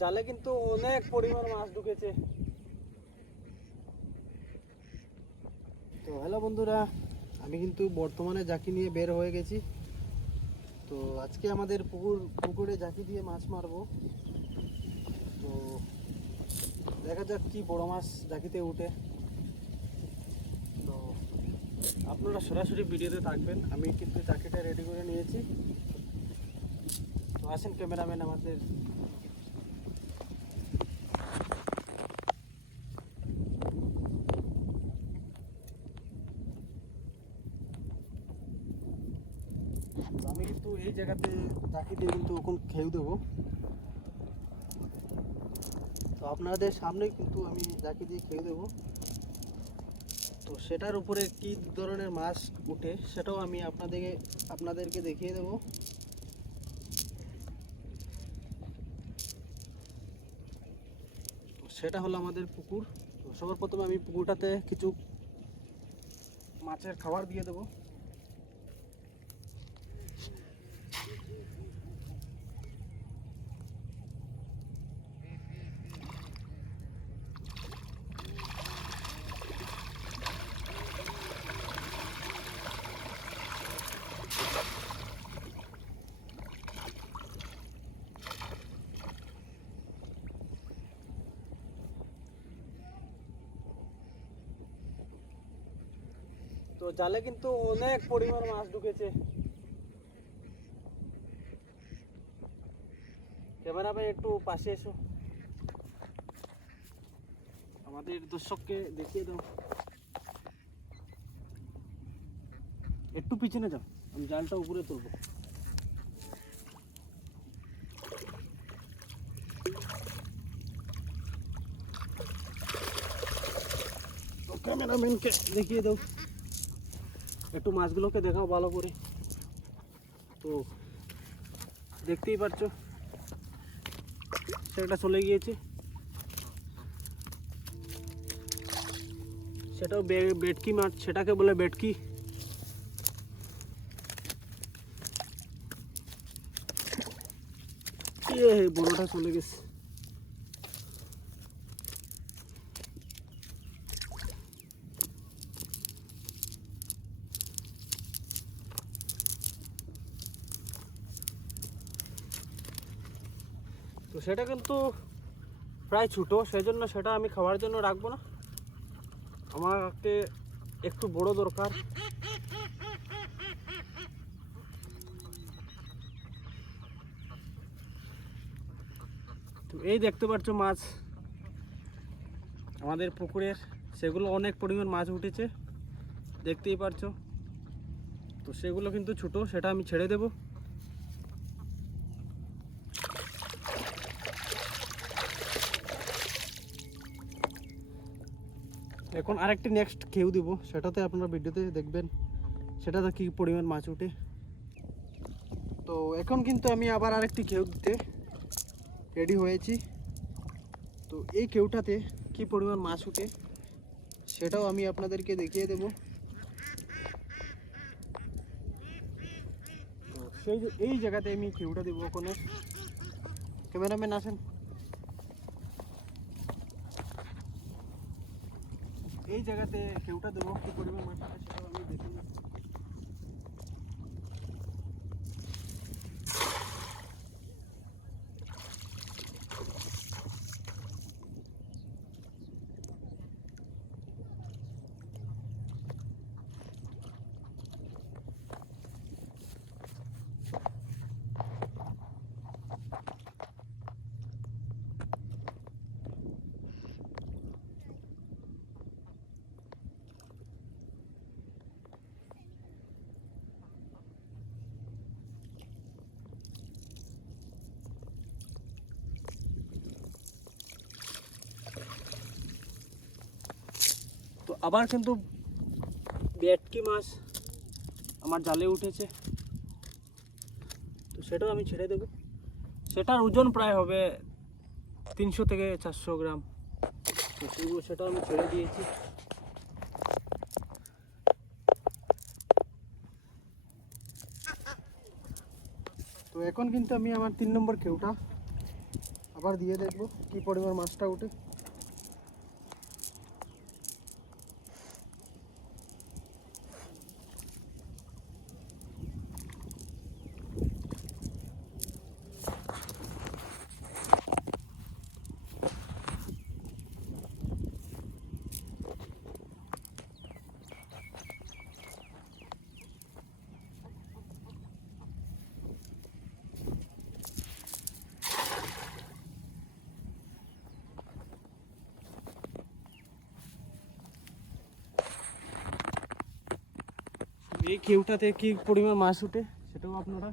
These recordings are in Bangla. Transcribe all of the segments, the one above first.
জালে কিন্তু অনেক পরিমাণ মাছ ঢুকেছে। তো হ্যালো বন্ধুরা, আমি কিন্তু বর্তমানে জাকি নিয়ে বের হয়ে গেছি। তো আজকে আমাদের পুকুর, পুকুরে জাকি দিয়ে মাছ মারবো। তো দেখা যাক কি বড় মাছ জাকিতে উঠে। তো আপনারা সরাসরি ভিডিওতে থাকবেন, আমি কিন্তু জাকিটা রেডি করে নিয়েছি। তো আসেন ক্যামেরাম্যান আমাদের আমি কিন্তু এই জায়গাতে জাকি দিয়ে কিন্তু ওরকম খেউ দেবো। তো আপনাদের সামনেই কিন্তু আমি জাকি দিয়ে খেয়ে দেবো। তো সেটার উপরে কি ধরনের মাছ উঠে সেটাও আমি আপনাদেরকে আপনাদেরকে দেখিয়ে দেবো। সেটা হলো আমাদের পুকুর। তো সবার প্রথমে আমি পুকুরটাতে কিছু মাছের খাবার দিয়ে দেবো। তো জালে কিন্তু অনেক পরিমাণ মাছ ঢুকেছে। ক্যামেরা ভাই একটু পাশে এসো। আমাদের দর্শককে দেখিয়ে দাও। একটু পিছনে যাও আমি জালটা উপরে তুলবো। তো ক্যামেরাম্যানকে দেখিয়ে দাও। একটু মাছগুলোকে দেখাও ভালো করে। তো দেখতেই পারছ, সেটা চলে গিয়েছে। সেটাও বে- বেটকি মাছ, সেটাকে বলে বেটকি। এ, বড়টা চলে গেছে। তো সেটা কিন্তু প্রায় ছোটো সেই জন্য সেটা আমি খাওয়ার জন্য রাখব না। আমাকে একটু বড় দরকার। তো এই দেখতে পাচ্ছ মাছ। আমাদের পুকুরের সেগুলো অনেক পরিমাণ মাছ উঠেছে। দেখতেই পারছ তো সেগুলো কিন্তু ছোটো, সেটা আমি ছেড়ে দেবো। এখন আরেকটি নেক্সট খেউ দিব, সেটাতে আপনারা ভিডিওতে দেখবেন সেটাতে কি পরিমাণ মাছ উঠে। তো এখন কিন্তু আমি আবার আরেকটি খেউ দিতে রেডি হয়েছি। তো এই খেউটাতে কি পরিমাণ মাছ উঠে, সেটাও আমি আপনাদেরকে দেখিয়ে দেব। সেই এই জায়গাতে আমি খেউটা দেবো ওখানে ক্যামেরাম্যান আসেন। এই জায়গাতে কেউটা দুর্ভক্ত পরিমাণ মাছ সেটাও আমি দেখে নিই। আবার কিন্তু ব্যাটকি মাছ আমার জালে উঠেছে। তো সেটাও আমি ছেড়ে দেবো। সেটার ওজন প্রায় হবে তিনশো থেকে চারশো গ্রাম। তো সেগুলো সেটাও আমি ছেড়ে দিয়েছি। তো এখন কিন্তু আমি আমার তিন নম্বর কেউটা আবার দিয়ে দেখব কি পরিমাণ মাছটা উঠে। এই কেউটাতে কি পরিমাণ মাছ উঠে সেটাও আপনারা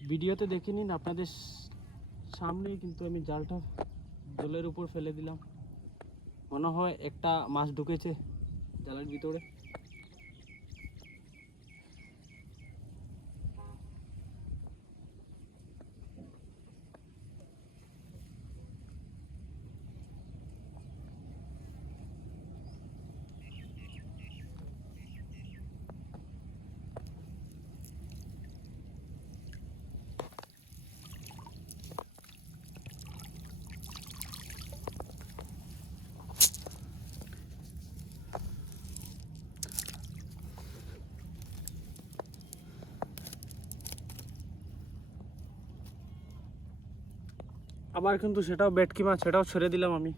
ভিডিওতে দেখে নিন। আপনাদের সামনেই কিন্তু আমি জালটা জলের উপর ফেলে দিলাম। মনে হয় একটা মাছ ঢুকেছে জালের ভিতরে। আবার কিন্তু সেটাও বেটকি মাছ সেটাও ছেড়ে দিলাম আমি।